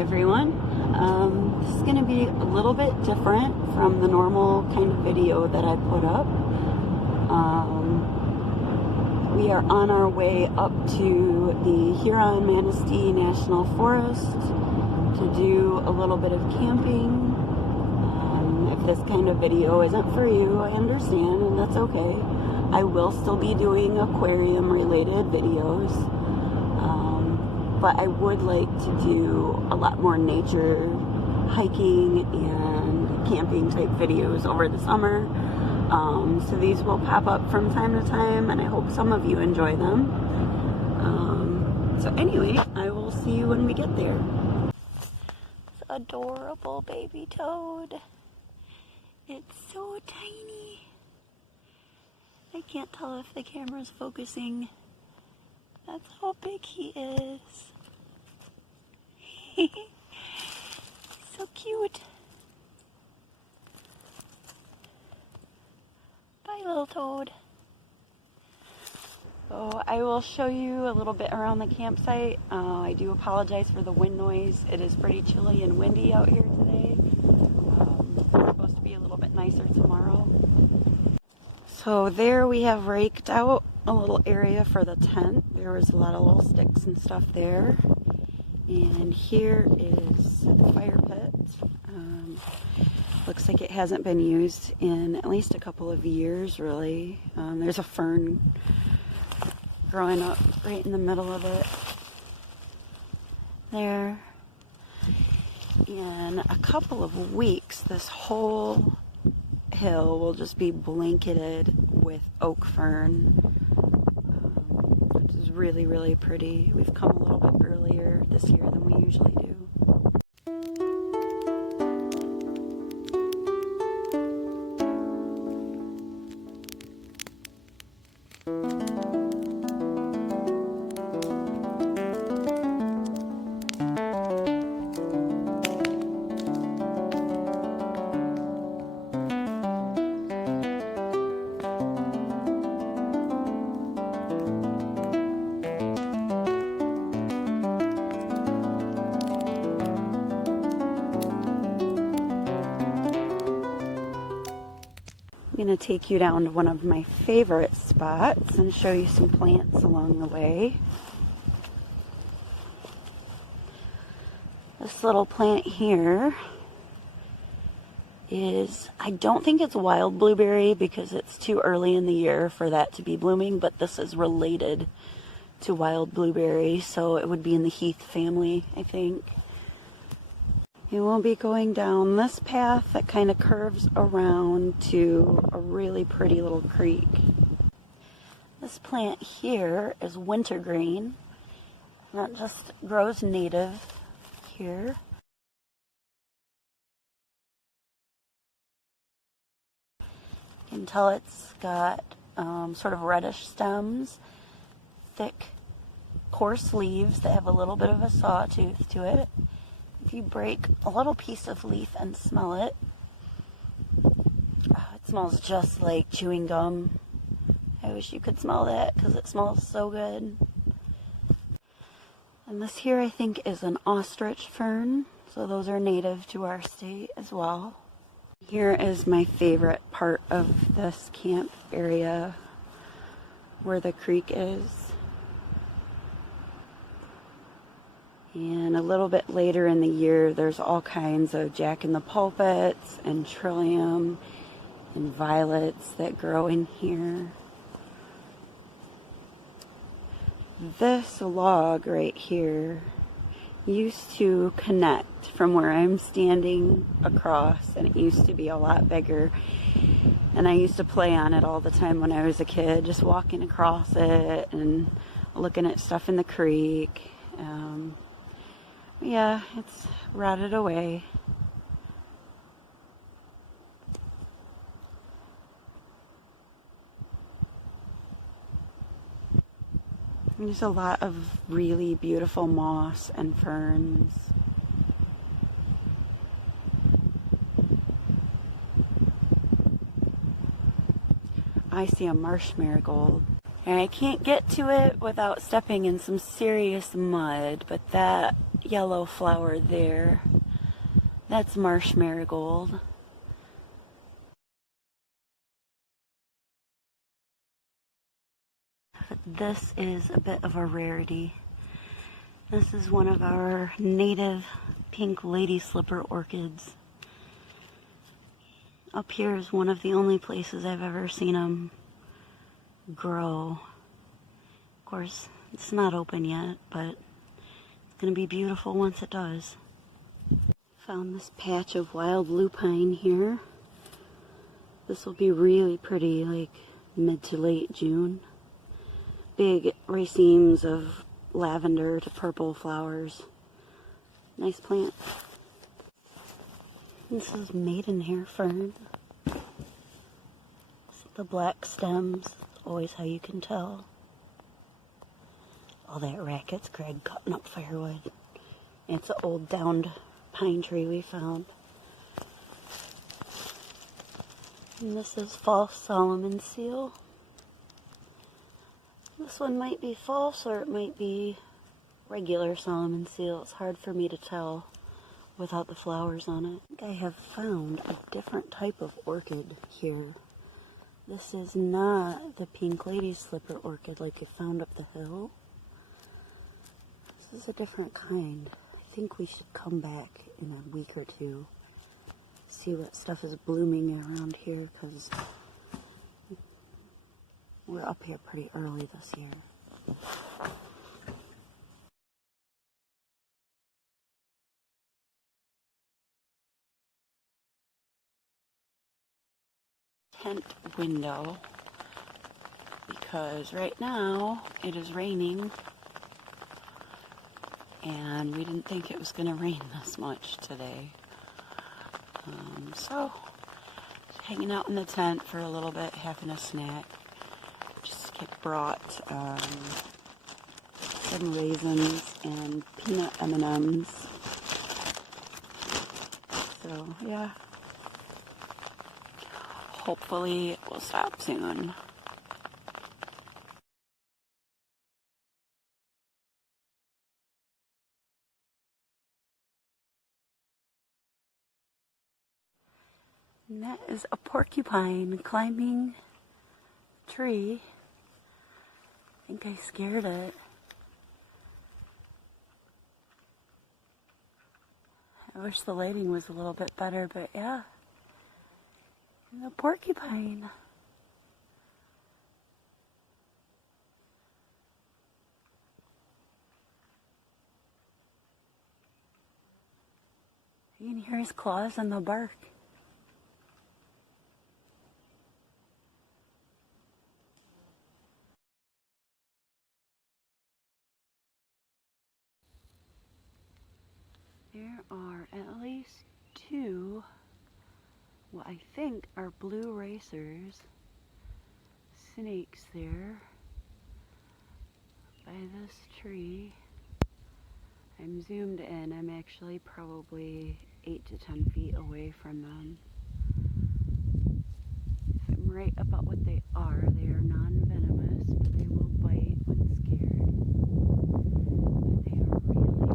everyone. This is going to be a little bit different from the normal kind of video that I put up. We are on our way up to the Huron-Manistee National Forest to do a little bit of camping. If this kind of video isn't for you, I understand, and that's okay. I will still be doing aquarium related videos. But I would like to do a lot more nature, hiking, and camping type videos over the summer. So these will pop up from time to time, and I hope some of you enjoy them. So anyway, I will see you when we get there. It's adorable baby toad. It's so tiny. I can't tell if the camera's focusing. That's how big he is. So cute. Bye, little toad. So I will show you a little bit around the campsite. I do apologize for the wind noise. It is pretty chilly and windy out here today. It's supposed to be a little bit nicer tomorrow. So there we have raked out a little area for the tent. There was a lot of little sticks and stuff there. And here is the fire pit. Looks like it hasn't been used in at least a couple of years, really. There's a fern growing up right in the middle of it there. In a couple of weeks, this whole hill will just be blanketed with oak fern, which is really, really pretty. We've come a little bit earlier this year than we usually do. I'm going to take you down to one of my favorite spots and show you some plants along the way. This little plant here is, I don't think it's wild blueberry because it's too early in the year for that to be blooming, but this is related to wild blueberry, so it would be in the heath family, I think. You will be going down this path that kind of curves around to a really pretty little creek. This plant here is wintergreen. That just grows native here. You can tell it's got sort of reddish stems, thick, coarse leaves that have a little bit of a sawtooth to it. If you break a little piece of leaf and smell it, it smells just like chewing gum. I wish you could smell that because it smells so good. And this here I think is an ostrich fern, so those are native to our state as well. Here is my favorite part of this camp area where the creek is. And a little bit later in the year, there's all kinds of jack-in-the-pulpits and trillium and violets that grow in here. This log right here used to connect from where I'm standing across, and it used to be a lot bigger. And I used to play on it all the time when I was a kid, just walking across it and looking at stuff in the creek. Yeah, it's rotted away. There's a lot of really beautiful moss and ferns. I see a marsh marigold. And I can't get to it without stepping in some serious mud, but that yellow flower there. That's marsh marigold. But this is a bit of a rarity. This is one of our native pink lady slipper orchids. Up here is one of the only places I've ever seen them grow. Of course, it's not open yet, but it's going to be beautiful once it does. Found this patch of wild lupine here. This will be really pretty, like mid to late June. Big racemes of lavender to purple flowers. Nice plant. This is maidenhair fern. The black stems, always how you can tell. All that racket's Greg cutting up firewood. It's an old downed pine tree we found. And this is false Solomon seal. This one might be false or it might be regular Solomon seal. It's hard for me to tell without the flowers on it. I think I have found a different type of orchid here. This is not the pink lady slipper orchid like you found up the hill. This is a different kind. I think we should come back in a week or two, see what stuff is blooming around here, because we're up here pretty early this year. Tent window, because right now it is raining and we didn't think it was going to rain this much today. So hanging out in the tent for a little bit, having a snack. Just brought some raisins and peanut M&Ms. So yeah, hopefully it will stop soon. And that is a porcupine climbing a tree. I think I scared it. I wish the lighting was a little bit better, but yeah. The porcupine. You can hear his claws on the bark. There are at least two, what I think are blue racers, snakes there by this tree. I'm zoomed in. I'm actually probably 8 to 10 feet away from them. If I'm right about what they are non-venomous, but they will bite when scared. But they are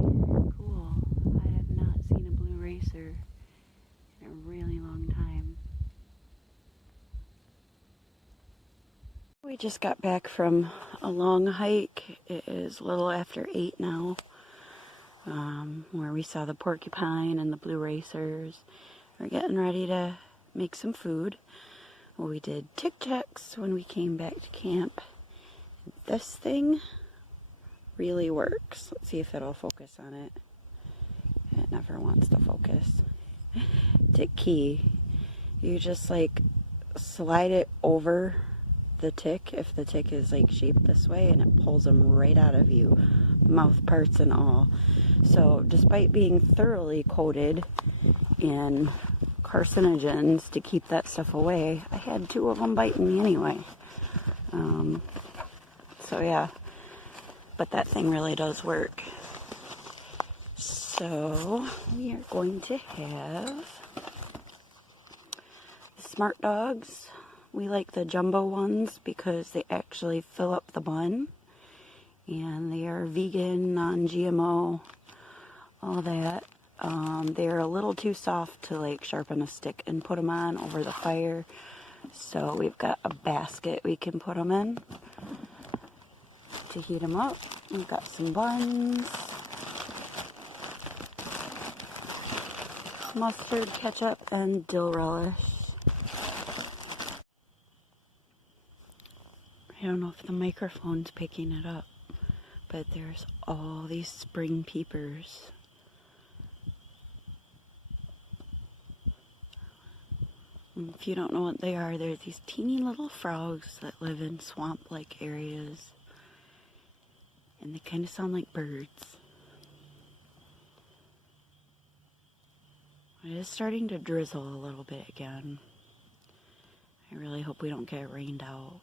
really cool. I have not seen a blue racer in a really long time. We just got back from a long hike. It is a little after 8 now. Where we saw the porcupine and the blue racers. We're getting ready to make some food. We did tick checks when we came back to camp. This thing really works. Let's see if it'll focus on it. It never wants to focus. Tick key. You just like slide it over the tick, if the tick is like shaped this way, and it pulls them right out of you, mouth parts and all. So despite being thoroughly coated in carcinogens to keep that stuff away, I had 2 of them biting me anyway. So yeah, but that thing really does work. So we are going to have Smart Dogs. We like the jumbo ones because they actually fill up the bun, and they are vegan, non-GMO, all that. They're a little too soft to like sharpen a stick and put them on over the fire. So we've got a basket we can put them in to heat them up. We've got some buns, mustard, ketchup, and dill relish. I don't know if the microphone's picking it up, but there's all these spring peepers. And if you don't know what they are, they're these teeny little frogs that live in swamp-like areas. And they kind of sound like birds. It is starting to drizzle a little bit again. I really hope we don't get rained out.